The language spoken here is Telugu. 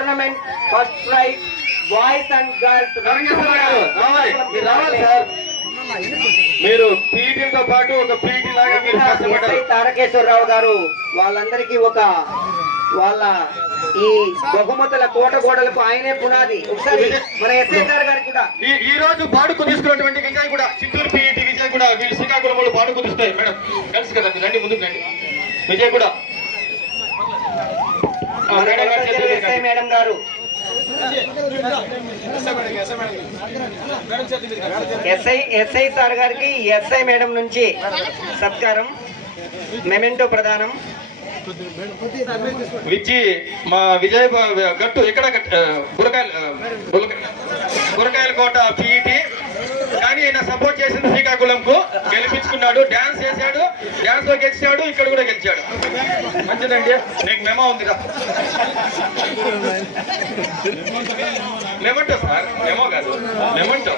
Tournament first prize boys and girls. మీరు పీటీతో పాటు ఒక పీటీ లాగా మీరు కష్టపడ్డారు. తారకేశ్వరరావు గారు వాళ్ళందరికీ వాళ్ళ ఈ బహుమతుల కోట గోడలకు ఆయనే పునాది. ఒకసారి మన ఎస్ఐ గారికి కూడా ఈ రోజు బాడుకు తీసుకున్నటువంటి విజయ్ కూడా, చిత్తూరు పీఈటీ విజయ్ కూడా వీళ్ళు శ్రీకాకుళంలో బాడుకు తీస్తాయి. మేడం తెలుసు కదా, రండి ముందుకు రండి. విజయ్ కూడా ఎస్ఐ మేడం గారు, ఎస్ఐ సార్ గారికి ఎస్ఐ మేడం నుంచి సత్కారం, మెమెంటో ప్రదానం. విచ్చి మా విజయ్ గట్టు ఇక్కడ బురకాయల కోట పీఈటీ కానీ ఈయన సపోర్ట్ చేసింది శ్రీకాకుళంకు, గెలిపించుకున్నాడు. డాన్స్ చేశాడు, డాన్స్ లో గెలిచాడు, ఇక్కడ కూడా గెలిచాడు. మంచిదండి. నీకు మెమో ఉందిరా, మెమంటో సార్, మెమో కాదు మెమంటో.